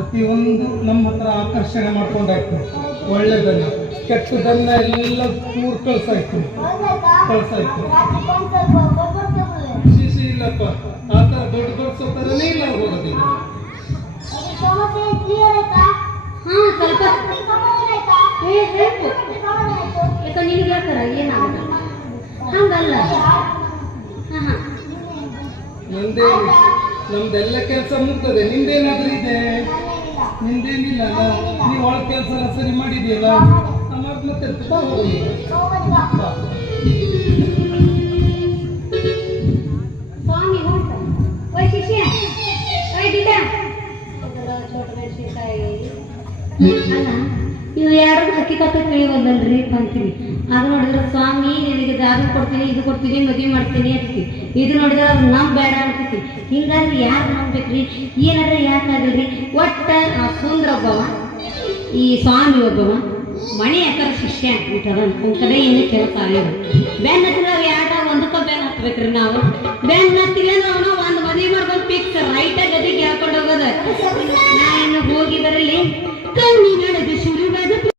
ಪ್ರತಿಯೊಂದು ನಮ್ಮ ಹತ್ರ ಆಕರ್ಷಣೆ ಮಾಡ್ಕೊಂಡಾಯ್ತು. ಒಳ್ಳೆದನ್ನ ಕೆಟ್ಟದನ್ನ ಎಲ್ಲ ದೂರ ಕಳ್ಸಾಯ್ತು. ಶಿಶಿ ಇಲ್ಲಪ್ಪ, ಆ ಥರ ದೊಡ್ಡ ದೊಡ್ಡ ಸೋತರನೇ ಇಲ್ಲ ಹೋಗೋದಿಲ್ಲ. ನಿನಗೆ ಹೇಳ್ತಾರ ಏನಾಗಲ್ಲ ಹಂಗಲ್ಲ. ನಮ್ದೆಲ್ಲ ಕೆಲಸ ಮುಗ್ತದೆ, ನಿಮ್ದೇನಾದ್ರೂ ಇದೆ? ನಿಮ್ದೇನಿಲ್ಲ ಅಲ್ಲ, ನೀವು ಒಳ ಕೆಲಸ ಎಲ್ಲ ಸರಿ ಮಾಡಿದೆಯಲ್ಲ, ಮತ್ತೆ ಹೋಗಿ ಸ್ವಾಮಿ ಅಲ್ಲ ಇವು ಯಾರು ಹಕ್ಕಿಕತ್ತ ತಿಳಿಯೋದಲ್ರಿ ಅಂತೀವಿ. ಅದು ನೋಡಿದ್ರೆ ಸ್ವಾಮಿ ನಿನಗೆ ಅದು ಕೊಡ್ತೀನಿ, ಇದು ಕೊಡ್ತೀನಿ, ಮದುವೆ ಮಾಡ್ತೀನಿ ಅಂತೀವಿ. ಇದು ನೋಡಿದ್ರೆ ಅವ್ರು ನಮ್ ಬೇಡ ಅಂತೀವಿ. ಹಿಂಗಾಗಿ ಯಾರು ನಂಬ್ಬೇಕ್ರಿ? ಏನಾದ್ರೆ ಯಾಕಾಗಲ್ರಿ? ಒಟ್ಟ ಆ ಸುಂದ್ರ ಒಬ್ಬವ, ಈ ಸ್ವಾಮಿ ಒಬ್ಬವ, ಮಣಿ ಯಾಕಾರ ಶಿಷ್ಯ ಅಂತದ ಅವ್ನ ಕಡೆ ಏನೇ ಕೆಲಸ ಆಗ್ಯದ. ಬೆನ್ ಹತ್ತಿರ ಯಾರ ಒಂದಕ್ಕ ಬೆನ್ ಹತ್ಬೇಕ್ರಿ ನಾವು. ಬೆನ್ ಹತ್ತಿಲ್ಲ ನಾವು ಒಂದು ಮದುವೆ ಮಾಡ್ಕೊಂಡು ಫಿಕ್ಸ್ ರೈಟಾಗಿ ಗದಿಗೆ ಹೇಳ್ಕೊಂಡು ಹೋಗೋದ. ನಾ ಇನ್ನು ಹೋಗಿ ಬರಲಿ ಕಣ್ಣಿ ನಡೆದು ಶುರುವಾದ